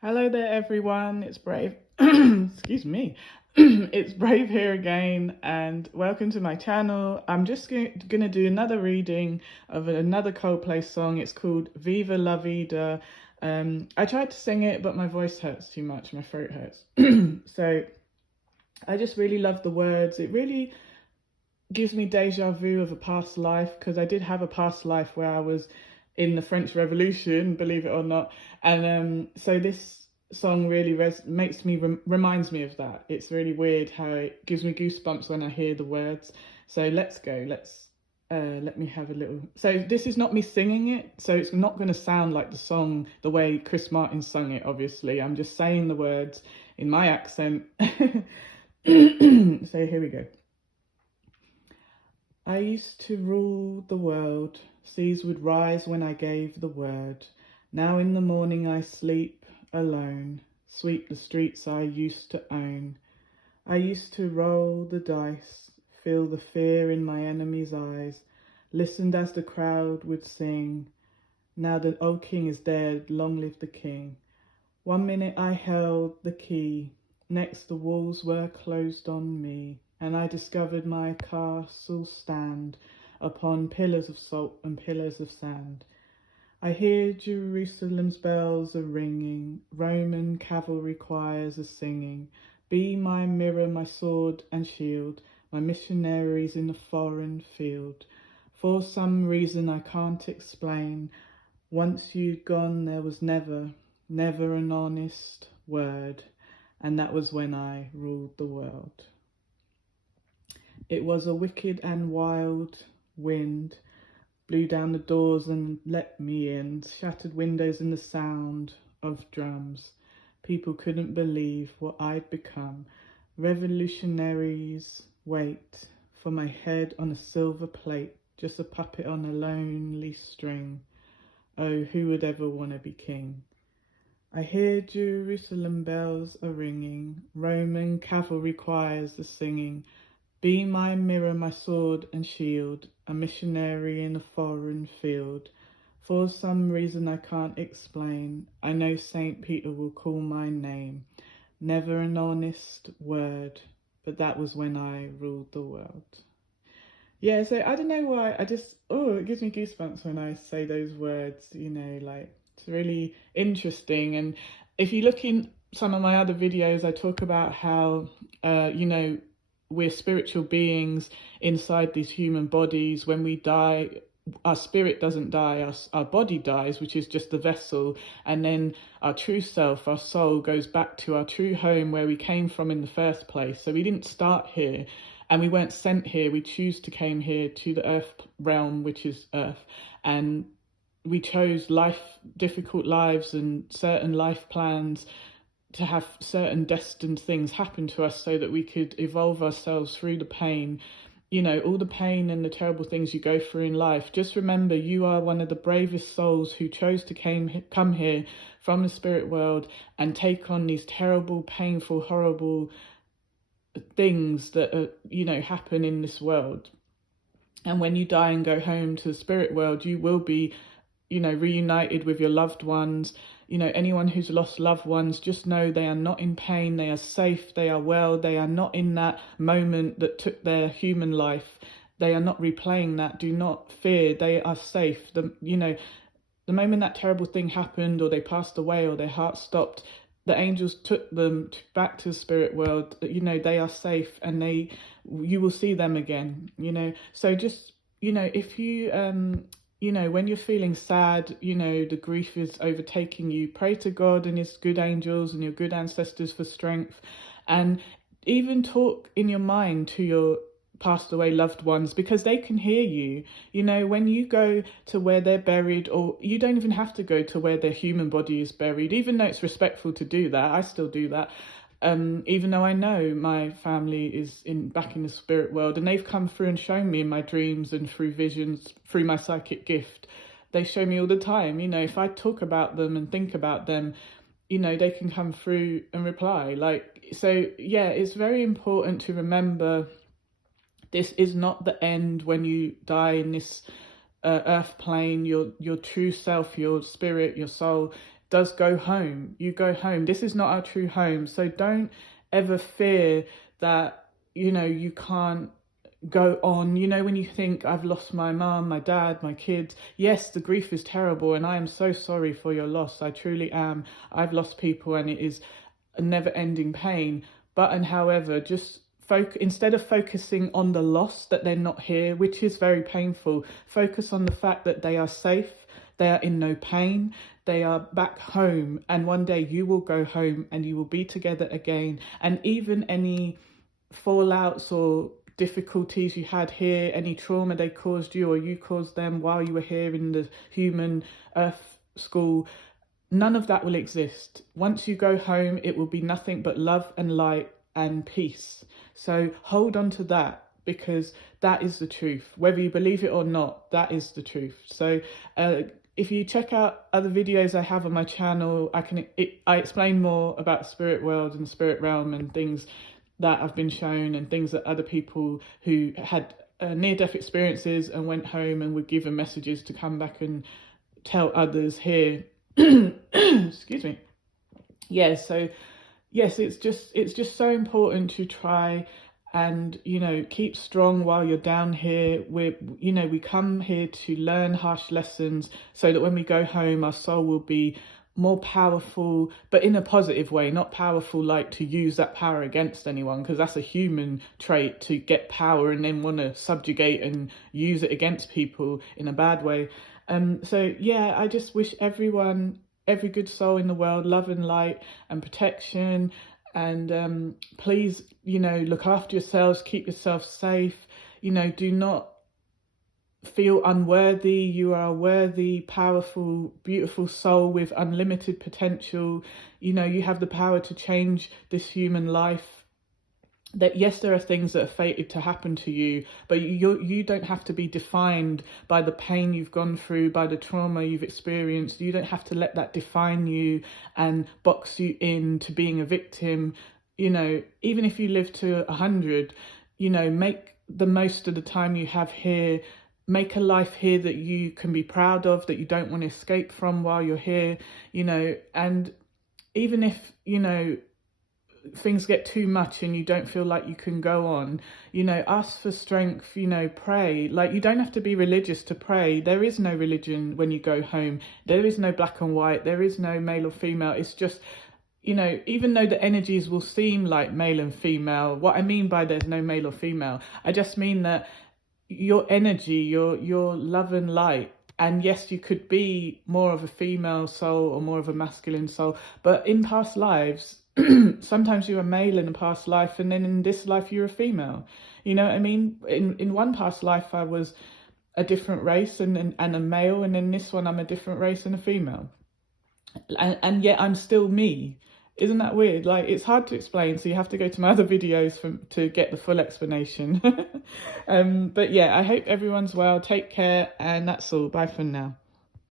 Hello there, everyone. It's Brave. Excuse me. It's Brave here again, and welcome to my channel. I'm just going to do another reading of another Coldplay song. It's called Viva, vida. I tried to sing it, but my voice hurts too much. My throat hurts. So I just really love the words. It really gives me deja vu of a past life, because I did have a past life where I was in the French Revolution, believe it or not. And so this song really reminds me of that. It's really weird how it gives me goosebumps when I hear the words. So let's go. Let me have a little. So this is not me singing it, so it's not going to sound like the song the way Chris Martin sung it. Obviously, I'm just saying the words in my accent. So here we go. I used to rule the world, seas would rise when I gave the word. Now in the morning I sleep alone, sweep the streets I used to own. I used to roll the dice, feel the fear in my enemy's eyes, listened as the crowd would sing. Now the old king is dead, long live the king. 1 minute I held the key, next the walls were closed on me, and I discovered my castle stand upon pillars of salt and pillars of sand. I hear Jerusalem's bells are ringing, Roman cavalry choirs are singing. Be my mirror, my sword and shield, my missionaries in a foreign field. For some reason I can't explain, once you'd gone there was never an honest word, and that was when I ruled the world. It was a wicked and wild wind, blew down the doors and let me in, shattered windows and the sound of drums. People couldn't believe what I'd become. Revolutionaries wait for my head on a silver plate, just a puppet on a lonely string. Oh, who would ever want to be king? I hear Jerusalem bells are ringing, Roman cavalry choirs are singing. Be my mirror, my sword and shield, a missionary in a foreign field. For some reason I can't explain, I know St. Peter will call my name. Never an honest word, but that was when I ruled the world. Yeah, so I don't know why, it gives me goosebumps when I say those words, like it's really interesting. And if you look in some of my other videos, I talk about how, we're spiritual beings inside these human bodies. When we die, our spirit doesn't die, our body dies, which is just the vessel. And then our true self, our soul, goes back to our true home where we came from in the first place. So we didn't start here. And we weren't sent here. We choose to came here to the earth realm, which is earth. And we chose difficult lives and certain life plans to have certain destined things happen to us so that we could evolve ourselves through the pain. All the pain and the terrible things you go through in life. Just remember, you are one of the bravest souls who chose to come here from the spirit world and take on these terrible, painful, horrible things that happen in this world. And when you die and go home to the spirit world, you will be reunited with your loved ones. Anyone who's lost loved ones, just know they are not in pain, they are safe, they are well, they are not in that moment that took their human life. They are not replaying that. Do not fear, they are safe. The moment that terrible thing happened, or they passed away, or their heart stopped, the angels took them back to the spirit world. They are safe, and you will see them again. So just if you when you're feeling sad, the grief is overtaking you, pray to God and his good angels and your good ancestors for strength. And even talk in your mind to your passed away loved ones, because they can hear you. When you go to where they're buried, or you don't even have to go to where their human body is buried, even though it's respectful to do that. I still do that. Even though I know my family is back in the spirit world, and they've come through and shown me in my dreams and through visions, through my psychic gift. They show me all the time. If I talk about them and think about them, they can come through and reply. It's very important to remember, this is not the end. When you die in this earth plane, your true self, your spirit, your soul does go home. You go home. This is not our true home. So don't ever fear that, you know, you can't go on. You know, when you think, I've lost my mum, my dad, my kids, yes, the grief is terrible, and I am so sorry for your loss. I truly am. I've lost people, and it is a never-ending pain. But and however, just instead of focusing on the loss that they're not here, which is very painful, focus on the fact that they are safe, they are in no pain, they are back home, and one day you will go home and you will be together again. And even any fallouts or difficulties you had here, any trauma they caused you or you caused them while you were here in the human earth school, none of that will exist. Once you go home, it will be nothing but love and light and peace. So hold on to that, because that is the truth. Whether you believe it or not, that is the truth. So if you check out other videos I have on my channel, I explain more about the spirit world and the spirit realm and things that I've been shown, and things that other people who had near-death experiences and went home and were given messages to come back and tell others here. Excuse me. Yeah, so yes, it's just so important to try and, you know, keep strong while you're down here. We come here to learn harsh lessons so that when we go home, our soul will be more powerful, but in a positive way, not powerful like to use that power against anyone, because that's a human trait, to get power and then want to subjugate and use it against people in a bad way. So yeah, I just wish everyone, every good soul in the world, love and light and protection. And please, you know, look after yourselves, keep yourself safe. You know, do not feel unworthy. You are a worthy, powerful, beautiful soul with unlimited potential. You know, you have the power to change this human life. That yes, there are things that are fated to happen to you, but you don't have to be defined by the pain you've gone through, by the trauma you've experienced. You don't have to let that define you and box you into being a victim. You know, even if you live to 100, you know, make the most of the time you have here. Make a life here that you can be proud of, that you don't want to escape from while you're here, you know. And even if, you know, things get too much and you don't feel like you can go on, you know, ask for strength, you know, pray. Like, you don't have to be religious to pray. There is no religion when you go home. There is no black and white. There is no male or female. It's just, you know, even though the energies will seem like male and female, what I mean by there's no male or female, I just mean that your energy, your love and light. And yes, you could be more of a female soul or more of a masculine soul, but in past lives, sometimes you're a male in a past life, and then in this life you're a female. You know what I mean? In one past life I was a different race and a male, and in this one I'm a different race and a female. And yet I'm still me. Isn't that weird? Like, it's hard to explain, so you have to go to my other videos to get the full explanation. But yeah, I hope everyone's well. Take care, and that's all. Bye for now.